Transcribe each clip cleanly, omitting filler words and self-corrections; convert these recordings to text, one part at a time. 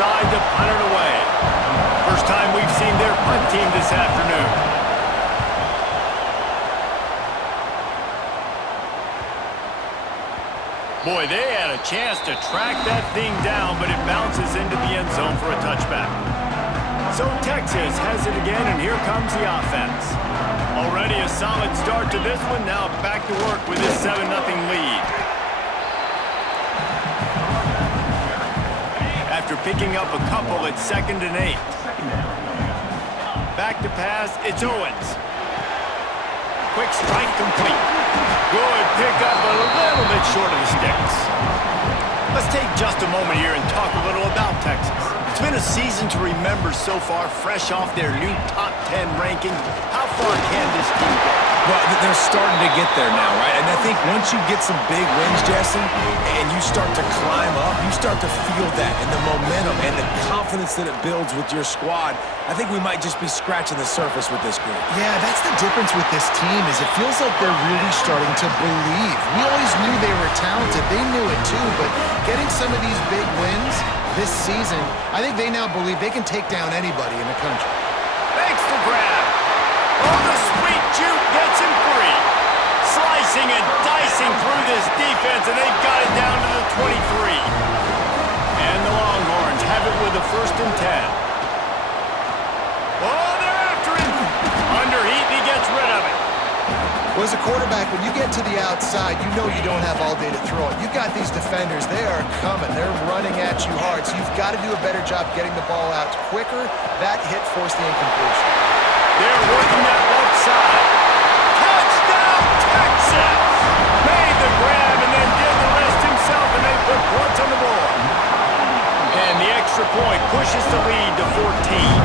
side to punt it away. First time we've seen their punt team this afternoon. Boy, they had a chance to track that thing down, but it bounces into the end zone for a touchback. So Texas has it again, and here comes the offense. Already a solid start to this one. Now back to work with this 7-0 lead. After picking up a couple at 2nd and 8. Back to pass, it's Owens. Quick strike complete. Good pickup, but a little bit short of the sticks. Let's take just a moment here and talk a little about Texas. It's been a season to remember so far, fresh off their new top 10 ranking. How far can this team go? Well, they're starting to get there now, right? And I think once you get some big wins, Jesse, and you start to climb up, you start to feel that and the momentum and the confidence that it builds with your squad. I think we might just be scratching the surface with this group. Yeah, that's the difference with this team is it feels like they're really starting to believe. We always knew they were talented. They knew it too, but getting some of these big wins this season, I think they now believe they can take down anybody in the country. Makes the grab. Oh, the sweet juke gets him free. Slicing and dicing through this defense, and they've got it down to the 23. And the Longhorns have it with a 1st and 10. Oh, they're after him. Under heat, he gets rid of it. Well, as a quarterback, when you get to the outside, you know you don't have all day to throw it. You've got these defenders. They are coming. They're running at you hard, so you've got to do a better job getting the ball out quicker. That hit forced the incompletion. They're working that left side. Touchdown, Texas! Made the grab and then did the rest himself, and they put points on the board. And the extra point pushes the lead to 14.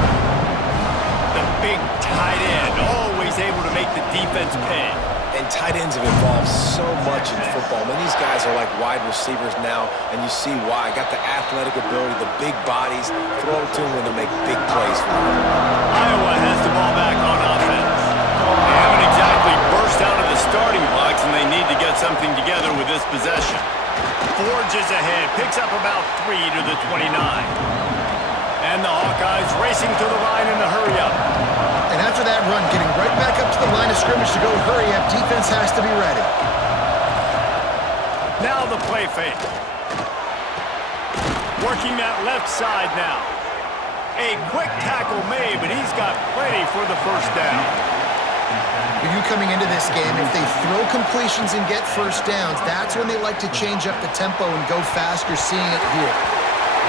The big tight end, always able to make the defense pay. And tight ends have evolved so much in football. I mean, these guys are like wide receivers now, and you see why. Got the athletic ability, the big bodies. Throw it to them when they make big plays for them. Iowa has the ball back on offense. They haven't exactly burst out of the starting blocks, and they need to get something together with this possession. Forges ahead, picks up about 3 to the 29. And the Hawkeyes racing to the line in the hurry-up. And after that run, getting right back up to the line of scrimmage to go hurry-up, defense has to be ready. Now the play fake. Working that left side now. A quick tackle made, but he's got plenty for the 1st down. For you coming into this game, if they throw completions and get 1st downs, that's when they like to change up the tempo and go fast. You're seeing it here.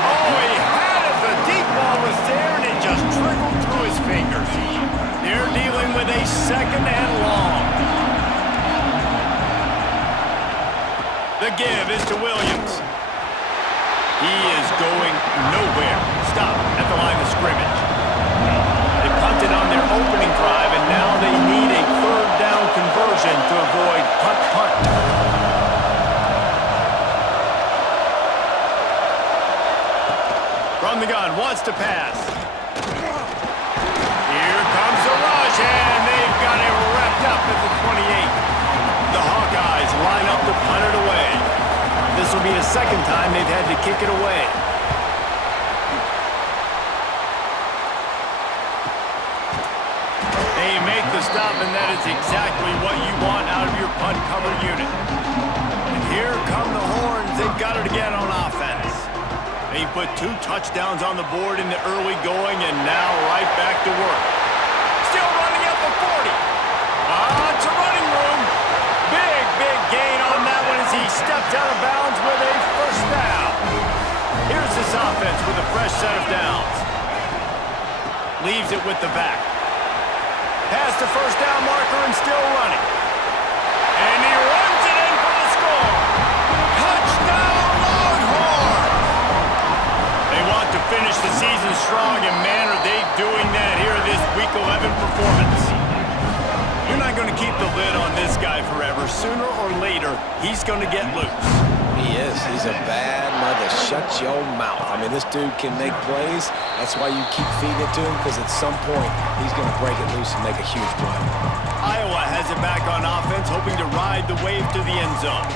Oh, he had it. The deep ball was there, and it just trickled through his fingers. They're dealing with a 2nd and long. The give is to Williams. He is going nowhere. Stop at the line of scrimmage. They punted on their opening drive, and now they need a 3rd down conversion to avoid punt. From the gun, wants to pass. Here comes the rush, and they've got it wrapped up at the 28. The Hawkeyes line up to punt it away. This will be the 2nd time they've had to kick it away. They make the stop, and that is exactly what you want out of your punt cover unit. And here come the Horns. They've got it again on offense. They put 2 touchdowns on the board in the early going, and now right back to work. Still running up the 40. It's a running room. Big gain on that one as he steps out of bounds with a 1st down. Here's this offense with a fresh set of downs. Leaves it with the back. Past the 1st down marker and still running. And he runs it in for the score. Touchdown, Longhorns! They want to finish the season strong, and man, are they doing that here in this Week 11 performance. You're not going to keep the lid on this guy forever. Sooner or later, he's going to get loose. He is. He's a bad mother. Shut your mouth. I mean, this dude can make plays. That's why you keep feeding it to him, because at some point, he's going to break it loose and make a huge play. Iowa has it back on offense, hoping to ride the wave to the end zone.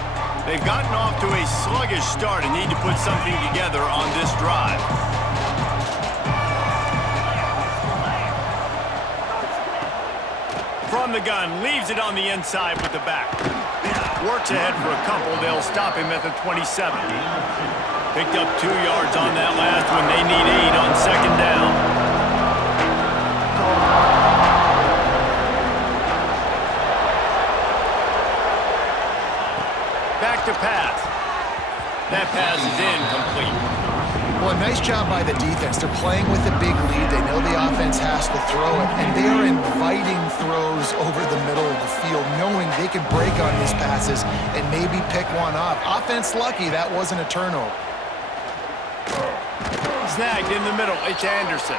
They've gotten off to a sluggish start and need to put something together on this drive. From the gun, leaves it on the inside with the back. Works ahead for a couple. They'll stop him at the 27. Picked up 2 yards on that last one. They need 8 on second down. Back to pass. That pass is incomplete. Well, nice job by the defense. They're playing with a big lead. They know the offense has to throw it, and they are inviting throws over the middle of the field, knowing they can break on these passes and maybe pick one off. Offense lucky that wasn't a turnover. Snagged in the middle. It's Anderson.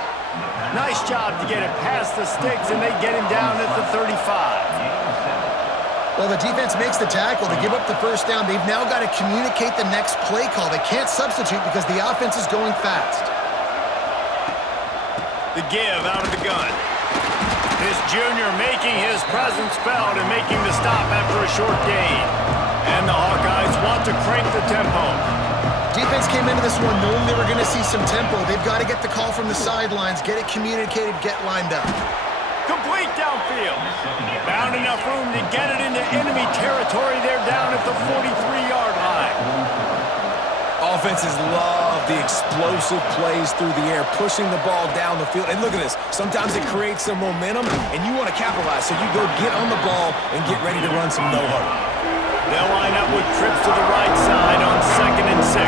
Nice job to get it past the sticks, and they get him down at the 35. Well, the defense makes the tackle. They give up the first down. They've now got to communicate the next play call. They can't substitute because the offense is going fast. The give out of the gun. This junior making his presence felt and making the stop after a short gain. And the Hawkeyes want to crank the tempo. Defense came into this one knowing they were going to see some tempo. They've got to get the call from the sidelines, get it communicated, get lined up. Complete downfield. Found enough room to get it into enemy territory. They're down at the 43-yard line. Offenses love the explosive plays through the air, pushing the ball down the field. And look at this. Sometimes it creates some momentum, and you want to capitalize. So you go get on the ball and get ready to run some no-huddle. They'll line up with trips to the right side on 2nd and 6.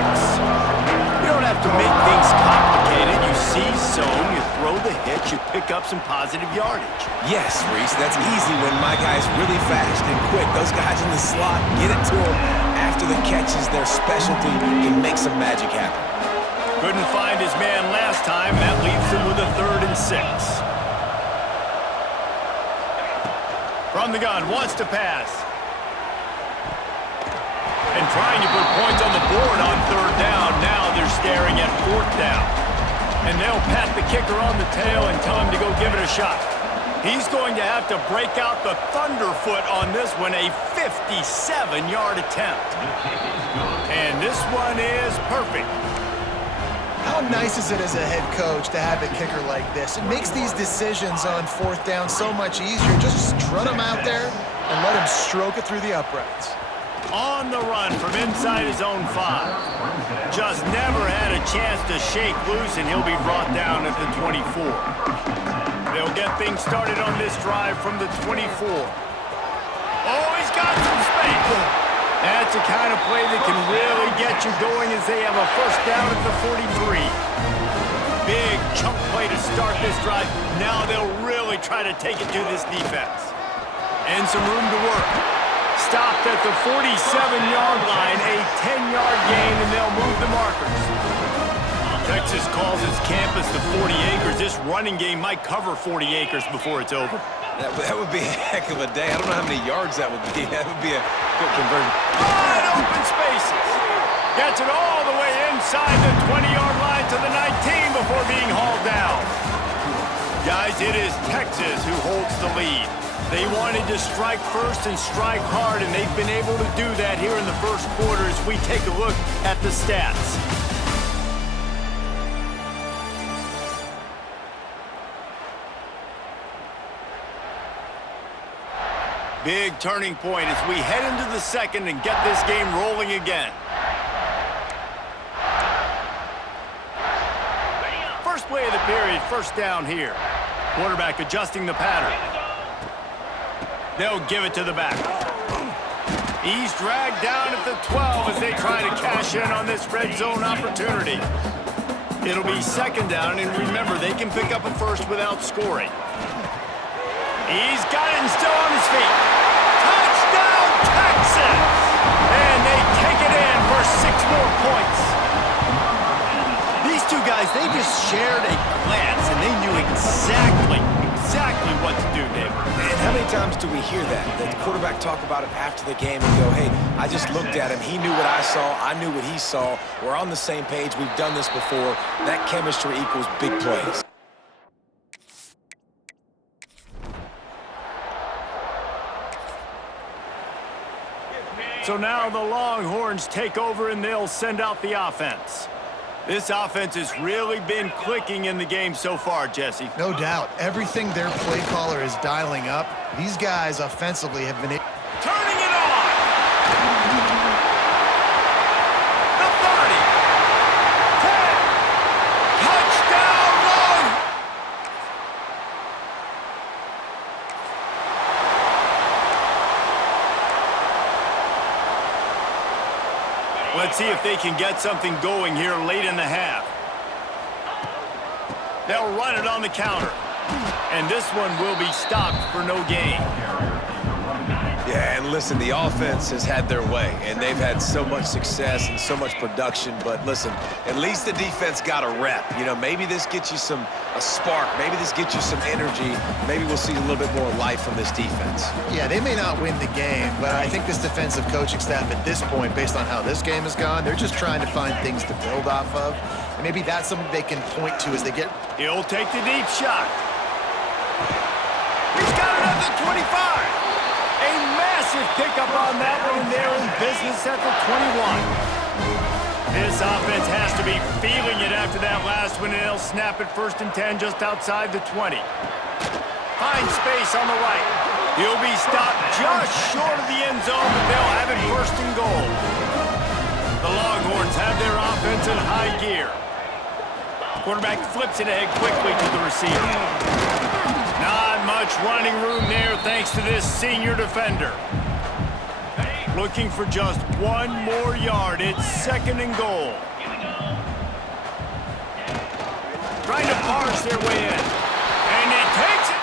You don't have to make things complicated. You see zone, you throw the hitch, you pick up some positive yardage. Yes, Reese, that's easy when my guy's really fast and quick. Those guys in the slot, get it to them after the catch is their specialty, can make some magic happen. Couldn't find his man last time. That leaves him with a 3rd and 6. From the gun, wants to pass. And trying to put points on the board on 3rd down. Now they're staring at 4th down. And they'll pat the kicker on the tail and tell him to go give it a shot. He's going to have to break out the thunderfoot on this one, a 57-yard attempt. And this one is perfect. How nice is it as a head coach to have a kicker like this? It makes these decisions on 4th down so much easier. Just strut him out there and let him stroke it through the uprights. On the run from inside his own 5. Just never had a chance to shake loose, and he'll be brought down at the 24. They'll get things started on this drive from the 24. Oh, he's got some space. That's the kind of play that can really get you going as they have a 1st down at the 43. Big chunk play to start this drive. Now they'll really try to take it to this defense. And some room to work. Stopped at the 47-yard line, a 10-yard gain, and they'll move the markers. Texas calls its campus the 40 acres. This running game might cover 40 acres before it's over. That would be a heck of a day. I don't know how many yards that would be. That would be a good conversion. Wide open spaces. Gets it all the way inside the 20-yard line to the 19 before being hauled down. Guys, it is Texas who holds the lead. They wanted to strike first and strike hard, and they've been able to do that here in the first quarter as we take a look at the stats. Big turning point as we head into the second and get this game rolling again. First play of the period, 1st down here. Quarterback adjusting the pattern. They'll give it to the back. He's dragged down at the 12 as they try to cash in on this red zone opportunity. It'll be 2nd down, and remember, they can pick up a 1st without scoring. He's got it and still on his feet. Touchdown, Texas! And they take it in for 6 more points. These two guys, they just shared a glance, and they knew exactly what to do, David. And how many times do we hear that? The quarterback talk about it after the game and go, hey, I just looked at him. He knew what I saw. I knew what he saw. We're on the same page. We've done this before. That chemistry equals big plays. So now the Longhorns take over, and they'll send out the offense. This offense has really been clicking in the game so far, Jesse. No doubt. Everything their play caller is dialing up, these guys offensively have been... Turning it on! The 30! 10! Touchdown run! Let's see if they can get something going here late in the half. They'll run it on the counter. And this one will be stopped for no gain. Yeah, and listen, the offense has had their way, and they've had so much success and so much production. But listen, at least the defense got a rep. You know, maybe this gets you a spark. Maybe this gets you some energy. Maybe we'll see a little bit more life from this defense. Yeah, they may not win the game, but I think this defensive coaching staff at this point, based on how this game has gone, they're just trying to find things to build off of. And maybe that's something they can point to as they get... He'll take the deep shot. He's got it at the 25. A massive pickup on that one, and they're in business at the 21. This offense has to be feeling it after that last one, and they'll snap it 1st and 10 just outside the 20. Find space on the right. He'll be stopped just short of the end zone, but they'll have it 1st and goal. The Longhorns have their offense in high gear. Quarterback flips it ahead quickly to the receiver. Not much running room there thanks to this senior defender. Looking for just one more yard. It's 2nd and goal. Trying to parse their way in. And he takes it.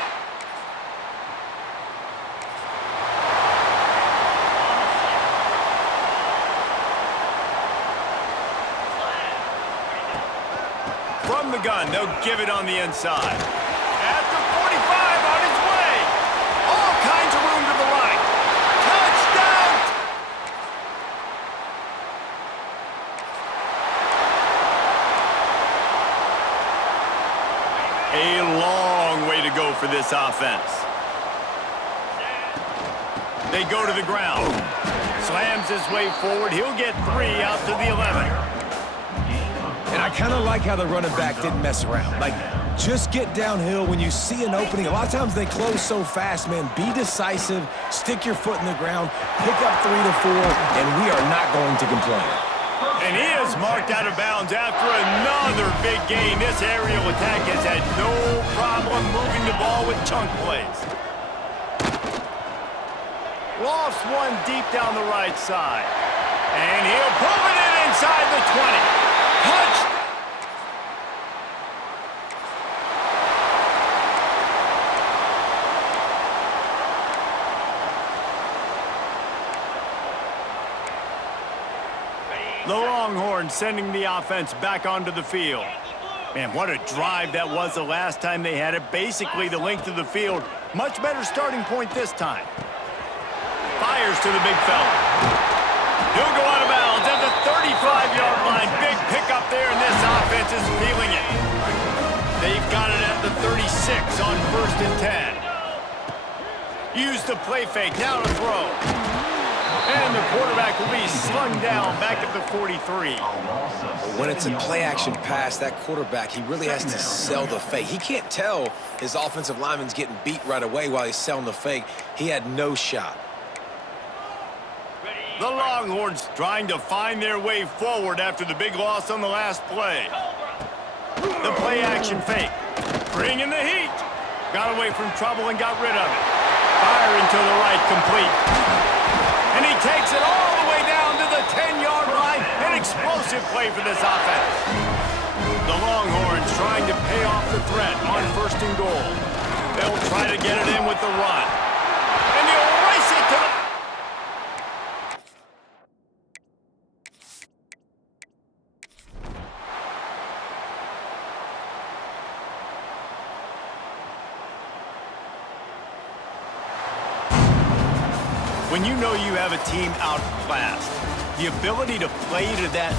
From the gun, they'll give it on the inside. At the 45, on his way. All kinds of room to the right. Touchdown! A long way to go for this offense. They go to the ground. Slams his way forward. He'll get 3 out to the 11. And I kind of like how the running back didn't mess around. Like, just get downhill when you see an opening. A lot of times they close so fast, man. Be decisive, stick your foot in the ground, pick up 3 to 4, and we are not going to complain. And he is marked out of bounds after another big gain. This aerial attack has had no problem moving the ball with chunk plays. Lost one deep down the right side. And he'll pull it in inside the 20. Touch! The Longhorns sending the offense back onto the field. Man, what a drive that was the last time they had it. Basically the length of the field. Much better starting point this time. Fires to the big fella. He'll go out of bounds at the 35-yard line. Big pickup there, and this offense is feeling it. They've got it at the 36 on 1st and 10. Use the play fake, now to throw. And the quarterback will be slung down back at the 43. When it's a play-action pass, that quarterback, he really has to sell the fake. He can't tell his offensive lineman's getting beat right away while he's selling the fake. He had no shot. The Longhorns trying to find their way forward after the big loss on the last play. The play-action fake. Bring in the heat. Got away from trouble and got rid of it. Firing to the right, complete. And he takes it all the way down to the 10-yard line. An explosive play for this offense. The Longhorns trying to pay off the threat on 1st and goal. They'll try to get it in with the run. And he'll race it to the... When you know you have a team outclassed, the ability to play to that